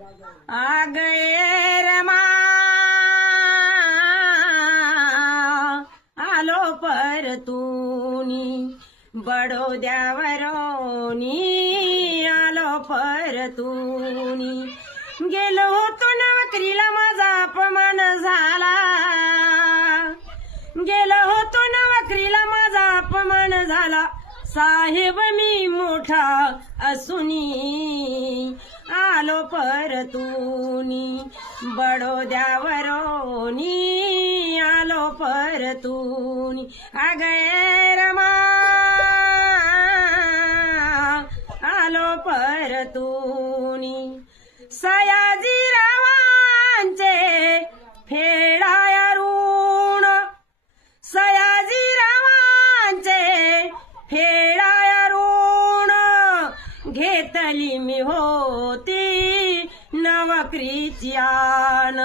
आ गए रमा आलो परतूनी बडोद्यावरोनी आलो परतूनी गेलो होतो नवकरीला माझा अपमान झाला गेलो होतो नवकरीला माझा अपमान झाला साहेब मी मोठा असुनी आलो परतूनी बडोद्यावरोनी आलो परतूनी आ गए रमा आलो परतूनी सयाजीरावांचे फेडाया ऋण सयाजीरावांचे फेडाया ऋण घेतली मी होती नवकरीची आण